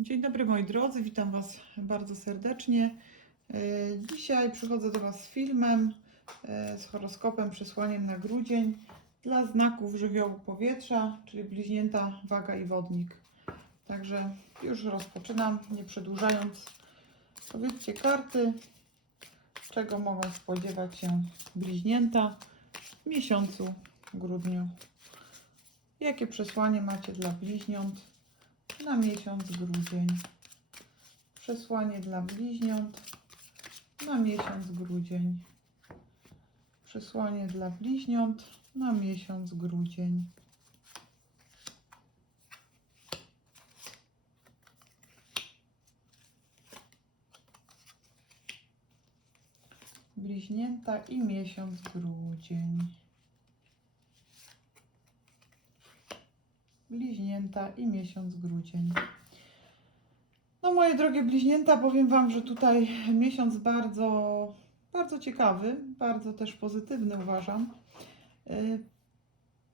Dzień dobry moi drodzy, witam Was bardzo serdecznie. E, Dzisiaj przychodzę do Was z filmem, e, z horoskopem, przesłaniem na grudzień dla znaków żywiołu powietrza, czyli bliźnięta, waga i wodnik. Także już rozpoczynam, nie przedłużając. Powiedzcie karty, czego mogą spodziewać się bliźnięta w miesiącu grudniu. Jakie przesłanie macie dla bliźniąt? Na miesiąc grudzień. Przesłanie dla bliźniąt na miesiąc grudzień. Przesłanie dla bliźniąt na miesiąc grudzień. Bliźnięta i miesiąc grudzień. Bliźnięta i miesiąc grudzień. No moje drogie bliźnięta, powiem Wam, że tutaj miesiąc bardzo, bardzo ciekawy, bardzo też pozytywny uważam. Y,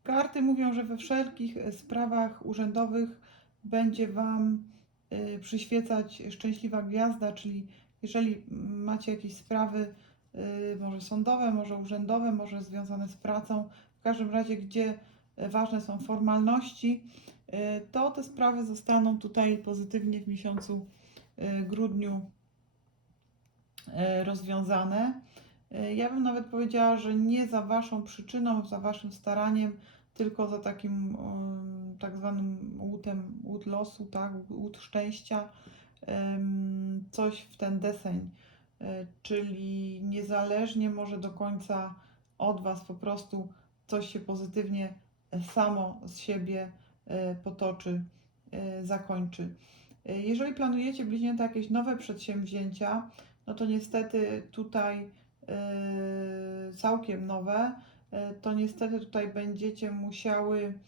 Karty mówią, że we wszelkich sprawach urzędowych będzie Wam y, przyświecać szczęśliwa gwiazda, czyli jeżeli macie jakieś sprawy, y, może sądowe, może urzędowe, może związane z pracą, w każdym razie, gdzie ważne są formalności, y, to te sprawy zostaną tutaj pozytywnie w miesiącu y, grudniu rozwiązane. Ja bym nawet powiedziała, że nie za Waszą przyczyną, za Waszym staraniem, tylko za takim tak zwanym łutem, łód losu, tak, łód szczęścia, coś w ten deseń, czyli niezależnie może do końca od Was po prostu coś się pozytywnie samo z siebie e, potoczy, e, zakończy. E, Jeżeli planujecie bliźnięta jakieś nowe przedsięwzięcia, no to niestety tutaj całkiem nowe, to niestety tutaj będziecie musiały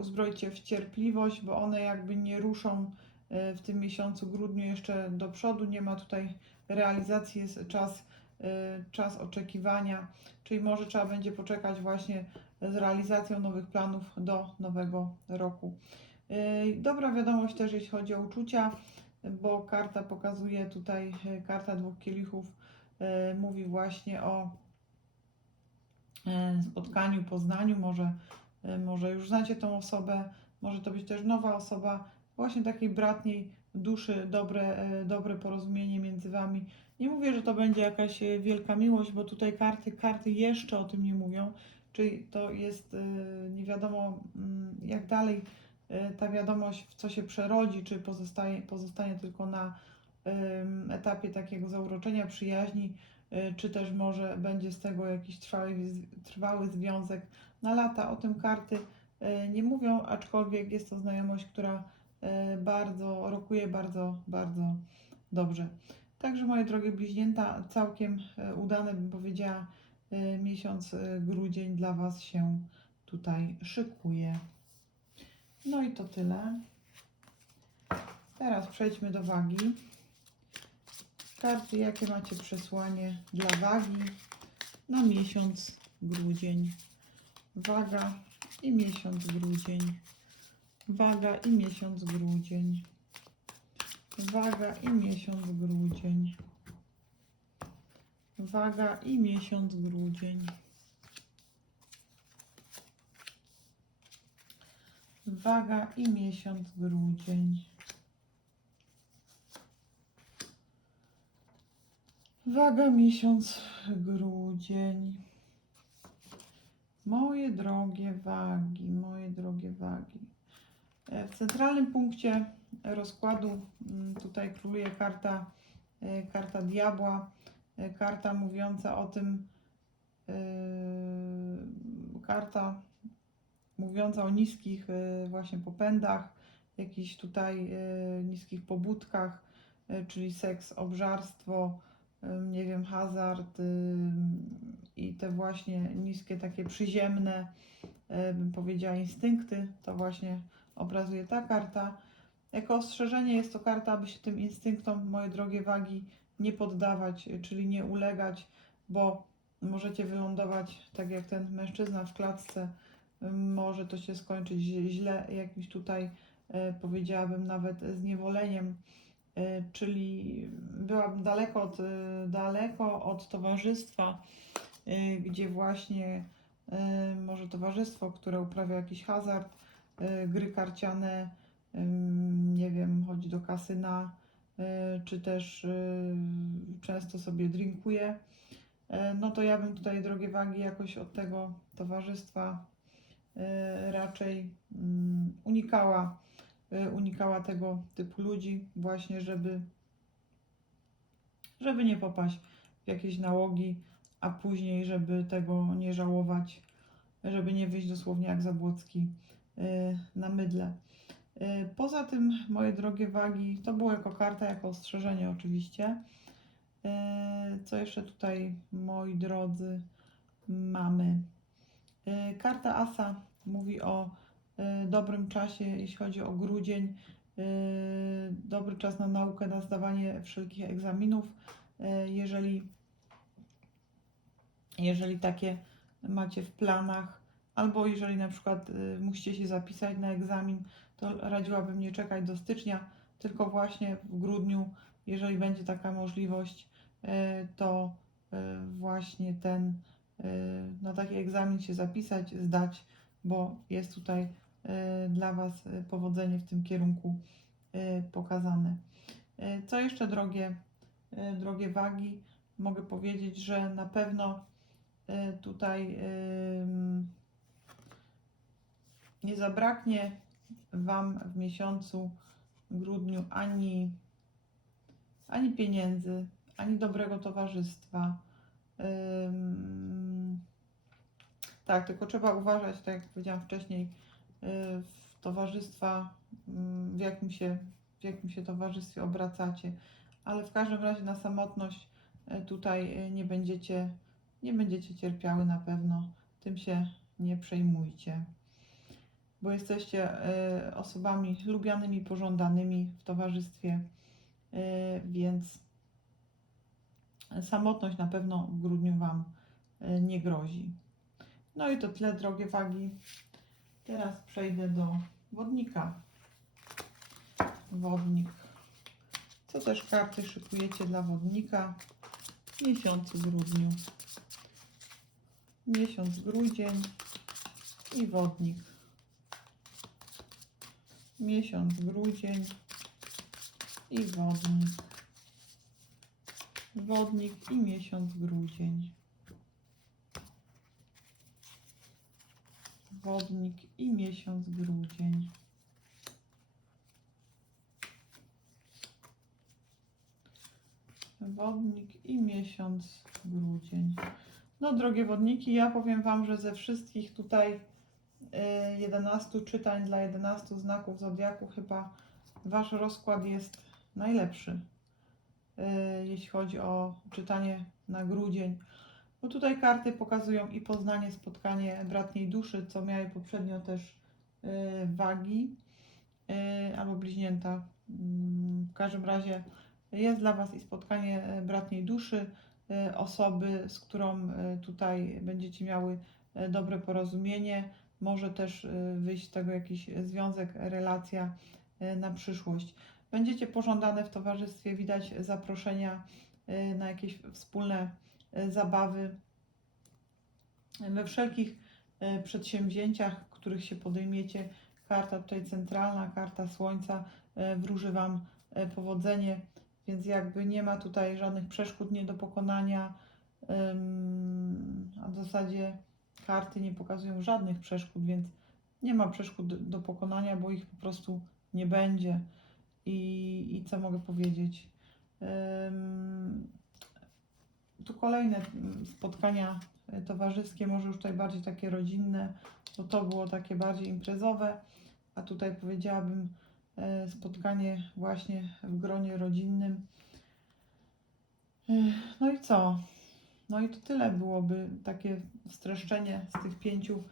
uzbroić się w cierpliwość, bo one jakby nie ruszą w tym miesiącu, grudniu jeszcze do przodu, nie ma tutaj realizacji, jest czas, czas oczekiwania, czyli może trzeba będzie poczekać właśnie z realizacją nowych planów do nowego roku. Yy, Dobra wiadomość też jeśli chodzi o uczucia, bo karta pokazuje tutaj, yy, karta dwóch kielichów yy, mówi właśnie o spotkaniu, poznaniu, może, może już znacie tą osobę, może to być też nowa osoba, właśnie takiej bratniej duszy, dobre, dobre porozumienie między Wami. Nie mówię, że to będzie jakaś wielka miłość, bo tutaj karty, karty jeszcze o tym nie mówią, Czyli to jest y, nie wiadomo mm, jak dalej y, ta wiadomość w co się przerodzi, czy pozostaje, pozostanie tylko na etapie takiego zauroczenia, przyjaźni, y, czy też może będzie z tego jakiś trwały, trwały związek na lata. O tym karty nie mówią, aczkolwiek jest to znajomość, która bardzo rokuje bardzo, bardzo dobrze. Także moje drogie bliźnięta, całkiem udane bym powiedziała miesiąc y, grudzień dla Was się tutaj szykuje. No i to tyle. Teraz przejdźmy do wagi. Karty, jakie macie przesłanie dla wagi na miesiąc grudzień. Waga i miesiąc grudzień. Waga i miesiąc grudzień. Waga i miesiąc grudzień. Waga i miesiąc grudzień. Waga i miesiąc grudzień. Waga miesiąc grudzień. Moje drogie wagi, moje drogie wagi. E, W centralnym punkcie rozkładu mm, tutaj króluje karta, e, karta diabła karta mówiąca o tym, yy, karta mówiąca o niskich yy, właśnie popędach, jakichś tutaj niskich pobudkach, czyli seks, obżarstwo, nie wiem, hazard i te właśnie niskie, takie przyziemne, bym powiedziała, instynkty, to właśnie obrazuje ta karta. Jako ostrzeżenie jest to karta, aby się tym instynktom, moje drogie wagi, nie poddawać, czyli nie ulegać, bo możecie wylądować tak jak ten mężczyzna w klatce. Może to się skończyć źle jakimś tutaj e, powiedziałabym nawet zniewoleniem, e, czyli byłabym daleko od, e, daleko od towarzystwa, gdzie właśnie może towarzystwo, które uprawia jakiś hazard, gry karciane, nie wiem, chodzi do kasyna, czy też y, często sobie drinkuje, y, no to ja bym tutaj drogie wagi jakoś od tego towarzystwa y, raczej mm, unikała, y, unikała tego typu ludzi, właśnie żeby, żeby nie popaść w jakieś nałogi, a później, żeby tego nie żałować, żeby nie wyjść dosłownie jak Zabłocki y, na mydle. Y, Poza tym, moje drogie wagi, to było jako karta, jako ostrzeżenie oczywiście. Y, Co jeszcze tutaj, moi drodzy, mamy? Y, Karta Asa mówi o dobrym czasie, jeśli chodzi o grudzień. Dobry czas na naukę, na zdawanie wszelkich egzaminów. Jeżeli, jeżeli takie macie w planach, albo jeżeli na przykład musicie się zapisać na egzamin, to radziłabym nie czekać do stycznia, tylko właśnie w grudniu, jeżeli będzie taka możliwość, y, to y, właśnie ten, y, na taki egzamin się zapisać, zdać, bo jest tutaj dla Was powodzenie w tym kierunku pokazane. Co jeszcze, drogie, drogie wagi? Mogę powiedzieć, że na pewno tutaj nie zabraknie Wam w miesiącu grudniu ani, ani pieniędzy, ani dobrego towarzystwa. Ym, tak, tylko trzeba uważać, tak jak powiedziałam wcześniej, yy, w towarzystwa, w jakim się, w jakim się towarzystwie obracacie. Ale w każdym razie na samotność yy, tutaj yy, nie będziecie, nie będziecie cierpiały na pewno. Tym się nie przejmujcie bo jesteście y, osobami lubianymi, pożądanymi w towarzystwie, y, więc samotność na pewno w grudniu Wam y, nie grozi. No i to tyle, drogie wagi. Teraz przejdę do wodnika. Wodnik. Co też karty szykujecie dla wodnika w miesiącu grudniu? Miesiąc grudzień i wodnik miesiąc grudzień i wodnik. Wodnik i miesiąc grudzień. Wodnik i miesiąc grudzień. Wodnik i miesiąc grudzień. No, drogie wodniki, ja powiem Wam, że ze wszystkich tutaj 11 czytań dla 11 znaków zodiaku chyba Wasz rozkład jest najlepszy, y, jeśli chodzi o czytanie na grudzień. Bo tutaj karty pokazują i poznanie, spotkanie bratniej duszy, co miały poprzednio też y, wagi y, albo bliźnięta. Mm, W każdym razie jest dla Was i spotkanie y, bratniej duszy, y, osoby, z którą y, tutaj będziecie miały y, dobre porozumienie. Może też y, wyjść z tego jakiś związek, relacja y, na przyszłość. Będziecie pożądane w towarzystwie, widać zaproszenia y, na jakieś wspólne zabawy. We wszelkich przedsięwzięciach, których się podejmiecie, karta tutaj centralna, karta słońca wróży Wam powodzenie, więc jakby nie ma tutaj żadnych przeszkód nie do pokonania, a w zasadzie karty nie pokazują żadnych przeszkód, więc nie ma przeszkód do pokonania, bo ich po prostu nie będzie. I, i co mogę powiedzieć? Tu kolejne mm, spotkania y, towarzyskie, może już tutaj bardziej takie rodzinne, bo to było takie bardziej imprezowe, a tutaj powiedziałabym y, spotkanie właśnie w gronie rodzinnym. Y, No i co? No i to tyle byłoby takie streszczenie z tych pięciu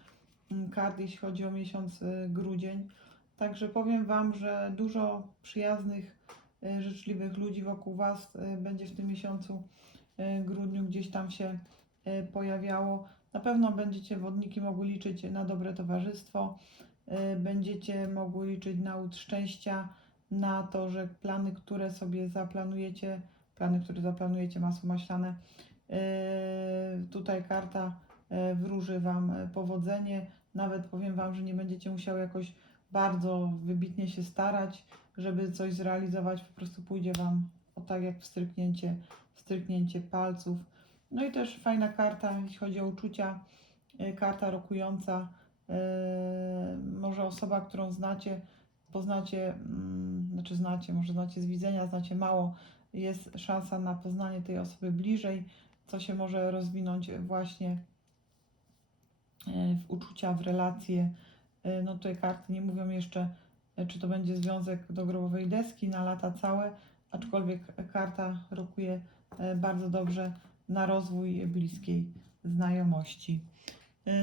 mm, kart, jeśli chodzi o miesiąc y, grudzień. Także powiem Wam, że dużo przyjaznych, y, życzliwych ludzi wokół Was y, będzie w tym miesiącu grudniu gdzieś tam się pojawiało. Na pewno będziecie wodniki mogły liczyć na dobre towarzystwo. będziecie mogły liczyć na łód szczęścia, na to, że plany, które sobie zaplanujecie, plany, które zaplanujecie, masło maślane, tutaj karta y, wróży Wam y, powodzenie. Nawet powiem Wam, że nie będziecie musiały jakoś bardzo wybitnie się starać, żeby coś zrealizować, po prostu pójdzie Wam o tak jak wstryknięcie, wstryknięcie palców. No i też fajna karta, jeśli chodzi o uczucia, karta rokująca, może osoba, którą znacie, poznacie, mm, znaczy znacie, może znacie z widzenia, znacie mało, jest szansa na poznanie tej osoby bliżej, co się może rozwinąć właśnie y, w uczucia, w relacje. Y, No tutaj karty nie mówią jeszcze, y, czy to będzie związek do grobowej deski na lata całe, aczkolwiek karta rokuje bardzo dobrze na rozwój bliskiej znajomości.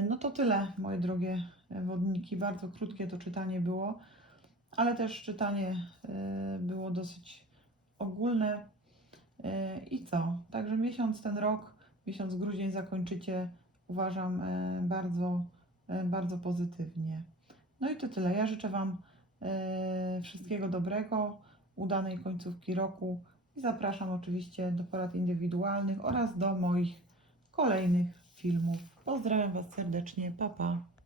No to tyle, moje drogie wodniki. Bardzo krótkie to czytanie było, ale też czytanie było dosyć ogólne. I co? Także miesiąc ten rok, miesiąc grudzień zakończycie, uważam, y, bardzo, y, bardzo pozytywnie. No i to tyle. Ja życzę Wam y, wszystkiego dobrego, udanej końcówki roku i zapraszam oczywiście do porad indywidualnych oraz do moich kolejnych filmów. Pozdrawiam Was serdecznie. Pa, pa.